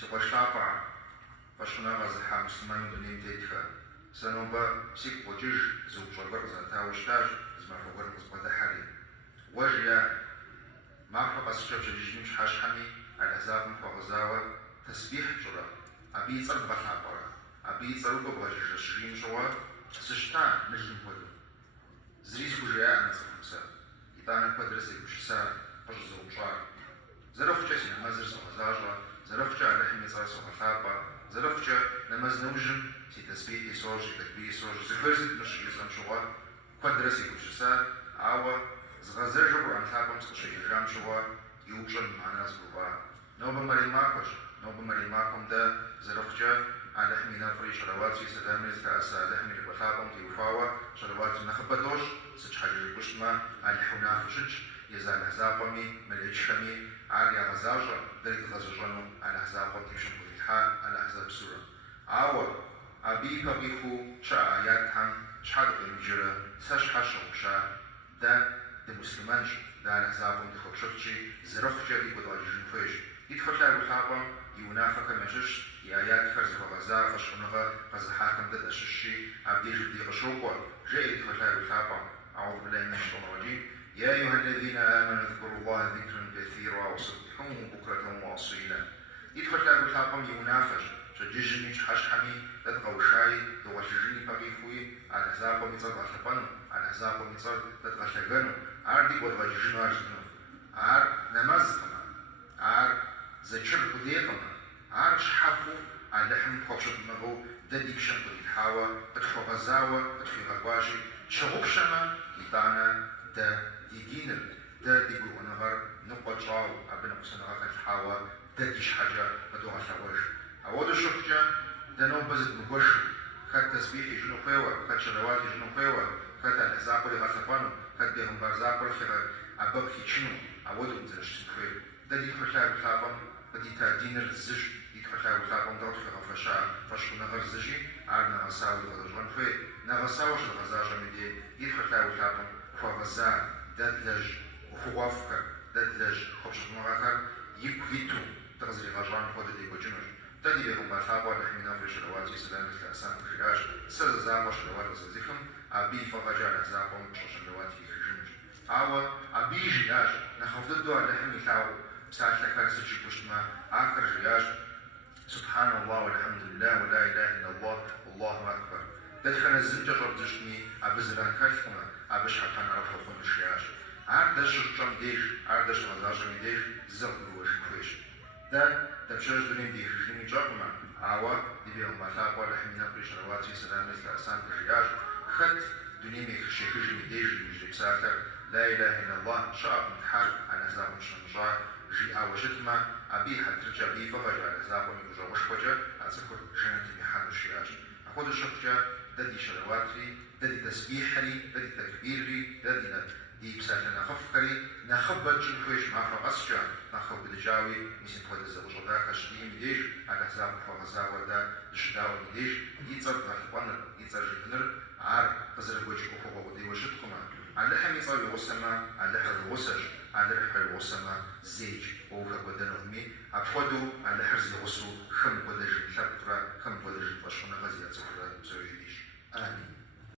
سيقوشتاقع قشنا غزحا مسلمان دنيم تيتفا سنوبا سيك وجيج زوج شربر زنتا وشتاج زما فوقر مزبطة حالي وجيا ما فقط سجب جيجين شحاش حمي على حساب فغزاوة تسبيح جرا أبي صرف بطلع برا أبي صرف بوجيج شرين شوا سشتان نجم هدو زريس وجيا أنا صرف إتانا قدرسي بشسا بجزو بشار زرف جاسي نمازر سوغزاجا زرف جا لحمي صار سوغخابا زرف جا نماز نوجم سي تسبيح يسوج تكبير يسوج زفرزت مش يزرم شوا قدرسي بشسا عاوة زغزر جبر عن خابم سقشي يجام شوا يوبشن معنا زبوبا نوبا مريماكوش نوبا مريماكم دا زرف جا على لحمي نفري شروات في سلامي زكاسا لحمي لبخابم تيوفاوا شروات نخبتوش سج حاجة البشتما على حونا فشج يزال حزاقمي مليش خمي عالي غزاجة دريد غزاجانو على حزاقم تيشن بلتحا على حزاب سورة عاوة أبي بغيخو شا آيات هم شحاد المجرى ساش حاشا وشا دا المسلمانش دا على حزاقم تخوك شفتشي زرف جا دي بدواججن فيش يدخل لا بخابم يونافك مجش آيات فرز وغزا فشنغا غزحاكم دد أششي عبدي جبدي غشوقوا جاء يدخل لا بخابم أعوذ بالله من الشيطان الرجيم يا أيها الذين آمنوا اذكروا الله ذكرا كثيرا وسبحوه بكرة وأصيلا يدخل لا بخابم يونافش شججني شحاش حمي تدغو شاي دوشجني بغيخوي على حزاقم يصد غشبانو على حزاقم يصد تدغشغانو عردي ودغشجنو عجدنو عار نمازقنا عار زجر بديقنا عار شحفو على لحم خوشت نغو دديك شنطة الحاوة تدخو غزاوة تدخي غقواشي تشغوك شما يطانا دا دينر دا ديقو ونغر نقوى تشاو عبنا قسنغا الحاوة دا ديش حاجة مدوغا شاوش أود الشفجة دا نوبزت مبوشو خد تسبيحي جنو قيوة خد شرواتي جنو قيوة خد الحزاقو لغسفانو خد بيهم برزاقو لخيغر أبب خيشنو أودو مزرش تنخير دا دي خشاي بخابم بدي تادينر الزج دي خشاي بخابم دوت خيغا فشا فشكو نغر زجي عارنا غساوي غزجون خير نغساوش الغزاجة مدي دي خشاي بخابم فغزا دادلج وخوافك دادلج خبشت مغاخر يكويتو تغزري غجان خود دي بجنوش تدي بهم بخابوا لحمينا في شرواتي سلامة الأسان وخياش سر زاقوا شروات زيكم أبي فغجا لزاقوا شرواتي خجنوش عاوة أبي جياش نخفض الدعاء لحمي ثاو بساعة لكار سجي بشتما آخر جياش سبحان الله والحمد لله ولا إله إلا الله والله أكبر دخلنا الزنجة رب دشتني أبزران كالفنا أبش حتى نعرف خون الشياش عردش الجم ديش عردش غزاجم ديش زغل وش كويش دا تبشرش دنيم دي خجني جاقما عاوة دي بيهم بخابوا لحمينا في شرواتي سلامة الأسان كجياش خد دنيمي خشي خجني ديش يجري بساخر لا إله إلا الله شعب متحال على حساب مشنجار جي آوشتما أبي حترجع بي فغج على حساب ميجا وشوجة أتذكر جنتي بحال الشياش أخذ الشفجة ددي شرواتي ددي تسبيحري ددي تكبيري دي بساعة نخفكري نخبت جنخوش مع فغسجا نخب الجاوي ميسين فود الزوجة خشدي مديش على حساب فغزاوة دا جداوة مديش يتصر غفبانر يتصر جبنر عار قزر وجه أخوة ودي وشتكما على لحم يصير الوسمة على لحر الوسج على لحر الوسمة زيج ووفا قدن أمي أبفودو على حرز الوسو خم قدر جن شابترا خم قدر جن بشخنا غزيات سفرات بسوي ديش آمين